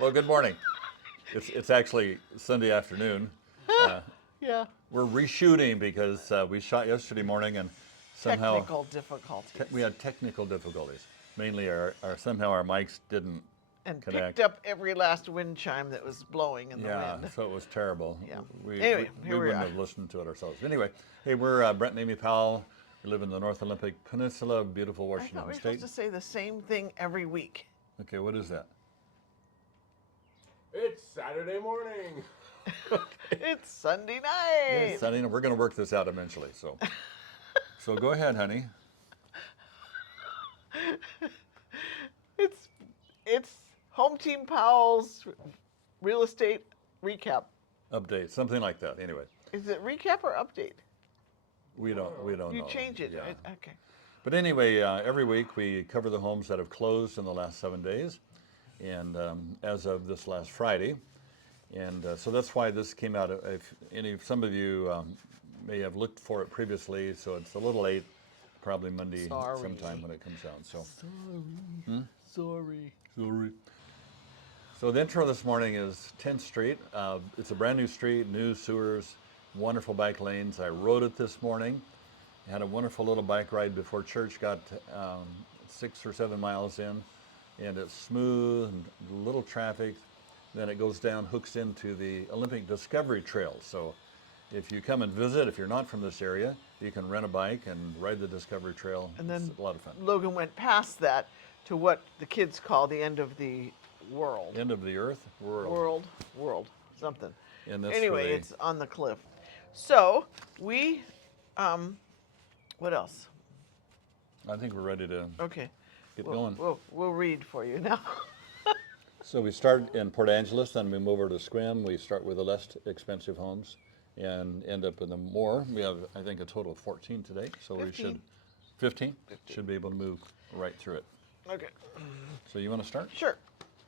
Well, good morning. It's actually Sunday afternoon. Yeah. We're reshooting because we shot yesterday morning and somehow Technical difficulties. we had technical difficulties. Mainly somehow our mics didn't and connect. picked up every last wind chime that was blowing in the wind. So it was terrible. Yeah. We, Anyway, we here we wouldn't are. have listened to it ourselves. Anyway, hey, we're Brent and Amy Powell. We live in the North Olympic Peninsula, beautiful I Washington thought we were State. supposed to say the same thing every week. Okay, what is that? It's Saturday morning. It's Sunday night. It's Sunday, and we're going to work this out eventually. So go ahead, honey. It's Home Team Powell's real estate recap. Update, something like that. Anyway, Is it recap or update? we don't know. You change it, Yeah. right? Okay. But anyway, every week we cover the homes that have closed in the last 7 days, and as of this last Friday, and so that's why this came out. If some of you may have looked for it previously, so it's a little late, probably Monday Sorry. sometime when it comes out. So Sorry. sorry. So the intro this morning is 10th Street. It's a brand new street, new sewers, wonderful bike lanes. I rode it this morning. Had a wonderful little bike ride before church, got 6 or 7 miles in, and it's smooth and little traffic. Then it goes down, hooks into the Olympic Discovery Trail. So if you come and visit, if you're not from this area, you can rent a bike and ride the Discovery Trail. And then it's a lot of fun. Logan went past that to what the kids call the end of the world. End of the earth, world. World, something. And that's Anyway, where they- it's on the cliff. So we, what else? I think we're ready to Okay. get going. We'll read for you now. So we start in Port Angeles, then we move over to Sequim. We start with the less expensive homes and end up in the more. We have, I think, a total of 14 today. So we should, 15? Should be able to move right through it. Okay. So you want to start? Sure.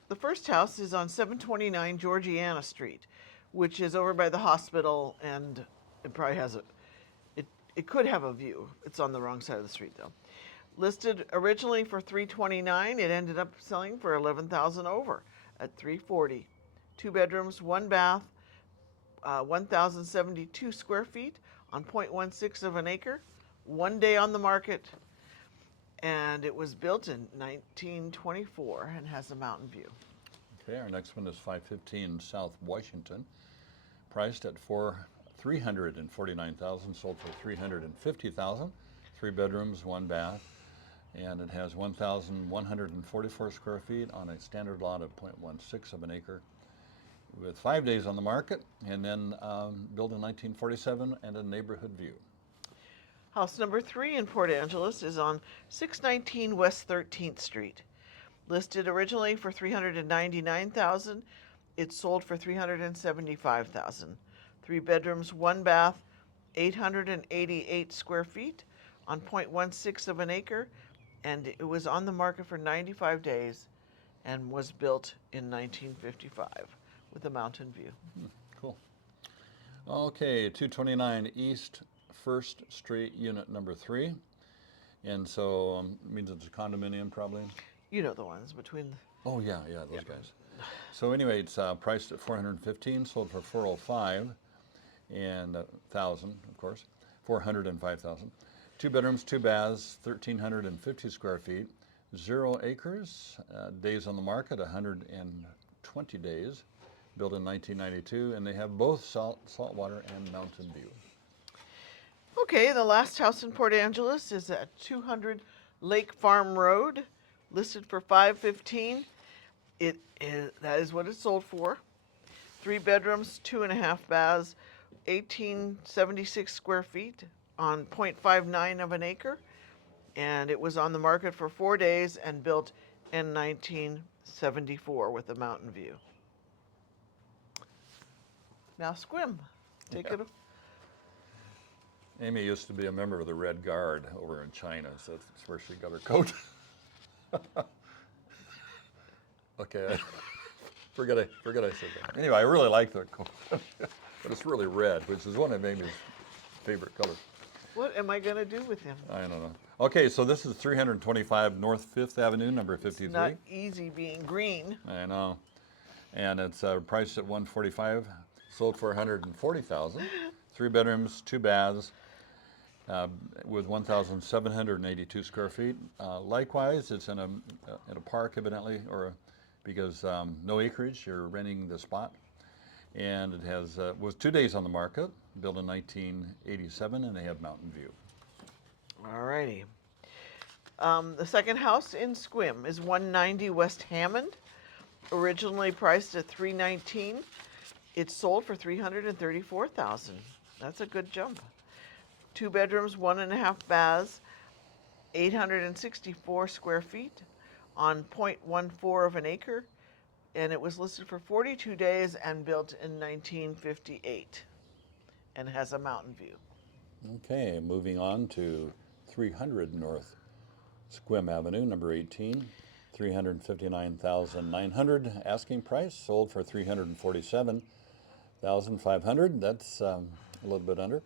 The first house is on 729 Georgiana Street, which is over by the hospital, and it probably has it could have a view. It's on the wrong side of the street though. Listed originally for $329, it ended up selling for $11,000 over at $340. 2 bedrooms, 1 bath, 1,072 square feet on 0.16 of an acre. 1 day on the market, and it was built in 1924 and has a mountain view. Okay, our next one is 515 South Washington, priced at $349,000, sold for $350,000. 3 bedrooms, 1 bath, and it has 1,144 square feet on a standard lot of 0.16 of an acre, with 5 days on the market, and then built in 1947 and a neighborhood view. House number 3 in Port Angeles is on 619 West 13th Street. Listed originally for $399,000, it sold for $375,000. 3 bedrooms, 1 bath, 888 square feet on 0.16 of an acre, and it was on the market for 95 days and was built in 1955 with a mountain view. Cool. Okay, 229 East 1st Street, unit number 3. And so it means it's a condominium probably. You know the ones between the Oh yeah, those guys. So anyway, it's priced at $415, sold for $405 and $1,000, of course, $405,000. 2 bedrooms, 2 baths, 1,350 square feet, 0 acres, days on the market, 120 days, built in 1992, and they have both saltwater and mountain view. Okay, the last house in Port Angeles is at 200 Lake Farm Road, listed for $515. That is what it sold for. 3 bedrooms, 2.5 baths, 1,876 square feet on 0.59 of an acre, and it was on the market for 4 days and built in 1974 with a mountain view. Now Sequim, take it. Amy used to be a member of the Red Guard over in China, so that's where she got her coat. Okay, forget I said that. Anyway, I really like the coat, but it's really red, which is one of Amy's favorite colors. What am I going to do with him? I don't know. Okay, so this is 325 North 5th Avenue, number 53. Not easy being green. I know. and it's priced at 145, sold for 140,000. 3 bedrooms, 2 baths, with 1,782 square feet. Likewise, it's in a park, evidently, because no acreage. You're renting the spot, and it was 2 days on the market. Built in 1987, and they have mountain view. Alrighty. The second house in Sequim is 190 West Hammond. Originally priced at $319, it's sold for $334,000. That's a good jump. 2 bedrooms, 1.5 baths, 864 square feet on 0.14 of an acre, and it was listed for 42 days and built in 1958, and has a mountain view. Okay, moving on to 300 North Sequim Avenue, number 18. 359,900 asking price, sold for 347,500. That's a little bit under.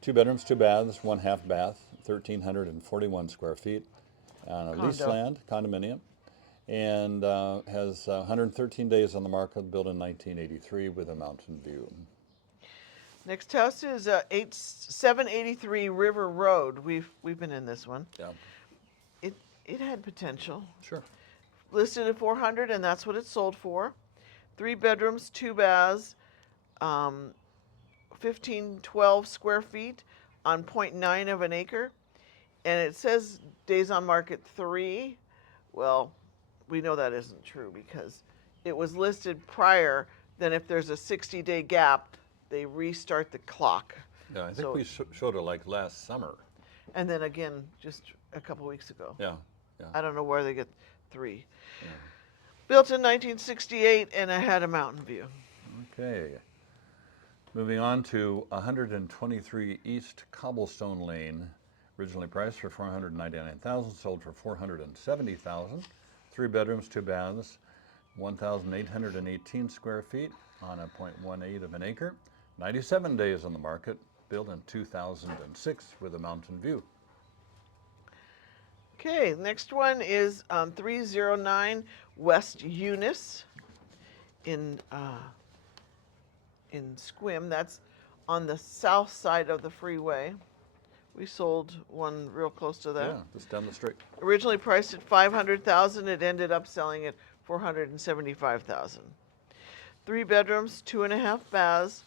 2 bedrooms, 2 baths, 1.5 bath, 1,341 square feet on a leased land, condominium, and has 113 days on the market, built in 1983 with a mountain view. Next house is 783 River Road. We've been in this one. Yeah, It had potential. sure. Listed at 400, and that's what it sold for. 3 bedrooms, 2 baths, 1512 square feet on 0.9 of an acre, and it says days on market 3. Well, we know that isn't true because it was listed prior. Then if there's a 60-day gap, they restart the clock. Yeah, I think we showed it like last summer. And then again, just a couple weeks ago. Yeah. I don't know where they get 3. Yeah. Built in 1968, and it had a mountain view. Okay. Moving on to 123 East Cobblestone Lane. Originally priced for $499,000, sold for $470,000. 3 bedrooms, 2 baths, 1,818 square feet on a 0.18 of an acre. 97 days on the market, built in 2006 with a mountain view. Okay, next one is 309 West Eunice in Sequim. That's on the south side of the freeway. We sold one real close to that. Yeah, just down the street. Originally priced at $500,000, it ended up selling at $475,000. 3 bedrooms, 2.5 baths,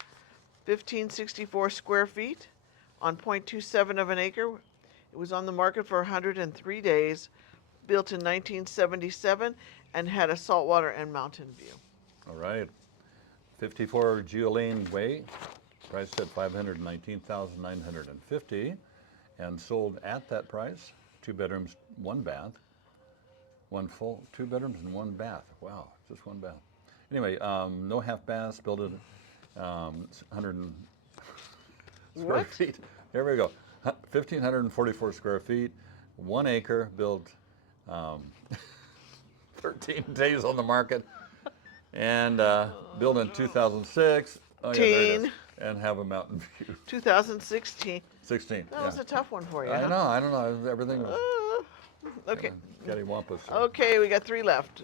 1,564 square feet on 0.27 of an acre. It was on the market for 103 days, built in 1977, and had a saltwater and mountain view. All right. 54 Geolane Way, priced at $519,950, and sold at that price. 2 bedrooms, 1 bath, 2 bedrooms and 1 bath. Wow, just 1 bath. Anyway, no half baths, built at 100 square feet. Here we go. 1,544 square feet, 1 acre, built 13 days on the market, and built in 2006. Oh, yeah, there it is. And have a mountain view. 2016. 16. That was a tough one for you. I know. I don't know. Everything was Okay. cattywampus. Okay, we got 3 left.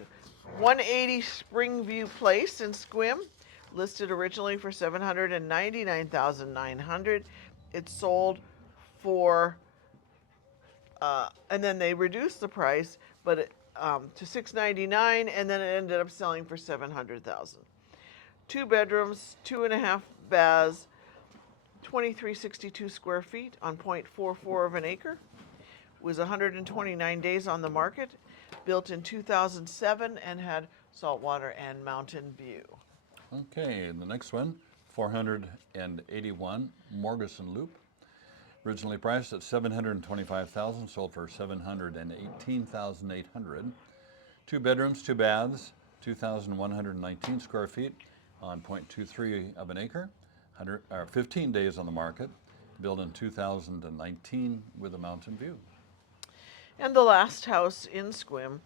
180 Springview Place in Sequim, listed originally for $799,900. It sold for, and then they reduced the price, but to $699, and then it ended up selling for $700,000. 2 bedrooms, 2.5 baths, 2,362 square feet on 0.44 of an acre. Was 129 days on the market, built in 2007, and had saltwater and mountain view. Okay, and the next one, 481 Morgeson Loop. Originally priced at $725,000, sold for $718,800. 2 bedrooms, 2 baths, 2,119 square feet on 0.23 of an acre. 15 days on the market, built in 2019 with a mountain view. And the last house in Sequim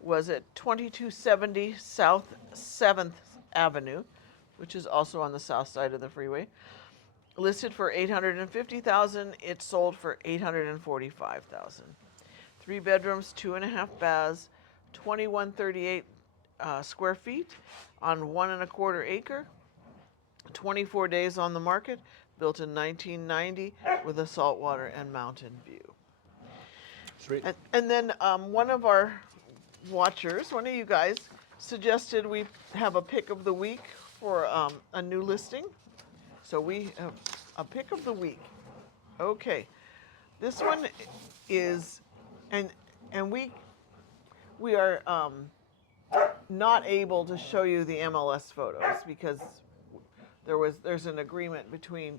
was at 2270 South 7th Avenue, which is also on the south side of the freeway. Listed for $850,000, it sold for $845,000. 3 bedrooms, 2.5 baths, 2138 square feet on 1.25 acre, 24 days on the market, built in 1990 with a saltwater and mountain view. Sweet. And then one of our watchers, one of you guys, suggested we have a pick of the week for a new listing. So we have a pick of the week. Okay, this one is, and we are not able to show you the MLS photos because there's an agreement between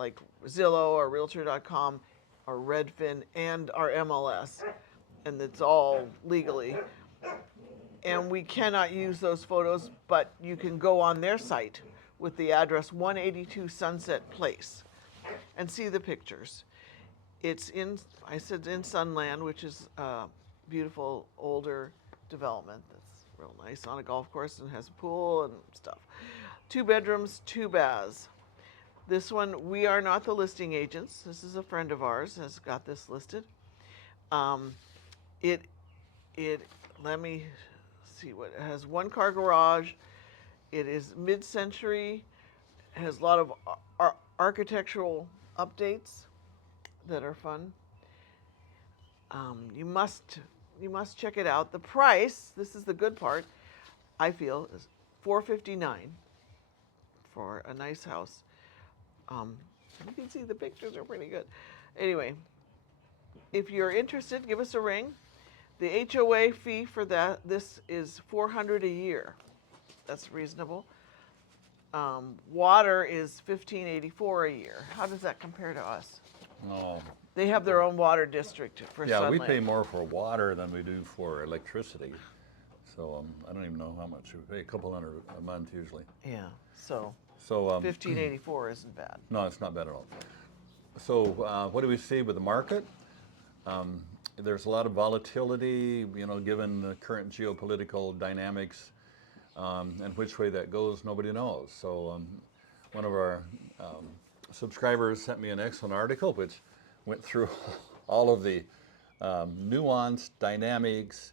like Zillow or Realtor.com or Redfin and our MLS, and it's all legally. And we cannot use those photos, but you can go on their site with the address 182 Sunset Place and see the pictures. It's in, I said in Sunland, which is a beautiful older development that's real nice on a golf course and has a pool and stuff. 2 bedrooms, 2 baths. This one, we are not the listing agents. This is a friend of ours has got this listed. Let me see what it has. 1-car garage. It is mid-century. Has a lot of architectural updates that are fun. You must check it out. The price, this is the good part, I feel, is $459 for a nice house. You can see the pictures are pretty good. Anyway, if you're interested, give us a ring. The HOA fee for this is $400 a year. That's reasonable. Water is $15.84 a year. How does that compare to us? Oh, They have their own water district for yeah, we Sunland. pay more for water than we do for electricity. So I don't even know how much we pay. A couple hundred a month usually. Yeah, so So $15.84 isn't bad. no, it's not bad at all. So what do we see with the market? There's a lot of volatility, given the current geopolitical dynamics, and which way that goes, nobody knows. So one of our subscribers sent me an excellent article which went through all of the nuanced dynamics,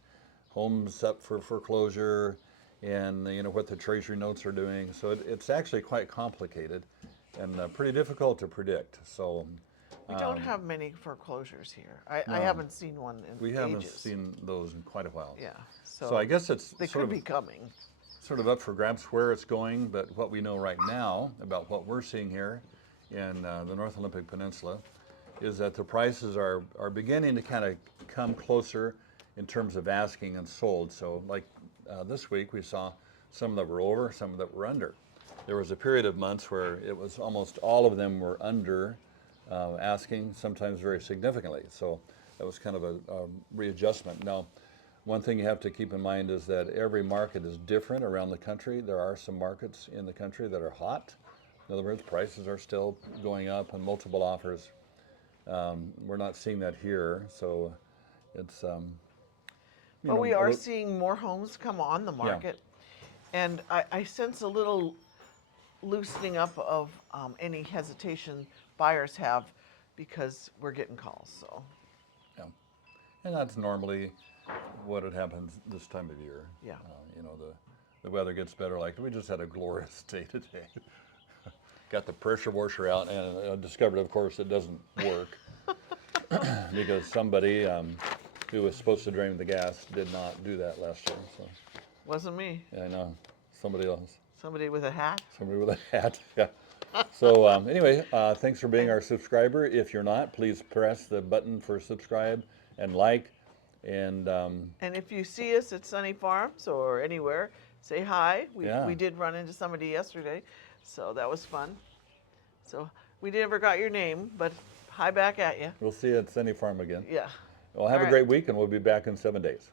homes up for foreclosure, and what the Treasury notes are doing. So it's actually quite complicated and pretty difficult to predict. So We don't have many foreclosures here. I No. haven't seen one in we ages. haven't seen those in quite a while. Yeah, So I guess it's they could be coming. sort of up for grabs where it's going, but what we know right now about what we're seeing here in the North Olympic Peninsula is that the prices are beginning to kind of come closer in terms of asking and sold. So like this week we saw some that were over, some that were under. There was a period of months where it was almost all of them were under asking, sometimes very significantly. So that was kind of a readjustment. Now, one thing you have to keep in mind is that every market is different around the country. There are some markets in the country that are hot. In other words, prices are still going up and multiple offers. We're not seeing that here, so it's But we are seeing more homes come on the market. And I sense a little loosening up of any hesitation buyers have because we're getting calls. So yeah, and that's normally what it happens this time of year. Yeah. The weather gets better. Like we just had a glorious day today. Got the pressure washer out and discovered, of course, it doesn't work because somebody who was supposed to drain the gas did not do that last year. So wasn't me. yeah, I know, somebody else. Somebody with a hat. Somebody with a hat, yeah. So anyway, thanks for being our subscriber. If you're not, please press the button for subscribe and like. And if you see us at Sunny Farms or anywhere, say hi. Yeah. We did run into somebody yesterday, so that was fun. So we never got your name, but hi back at you. we'll see you at Sunny Farm again. Yeah. Well, have All a right. great week, and we'll be back in 7 days.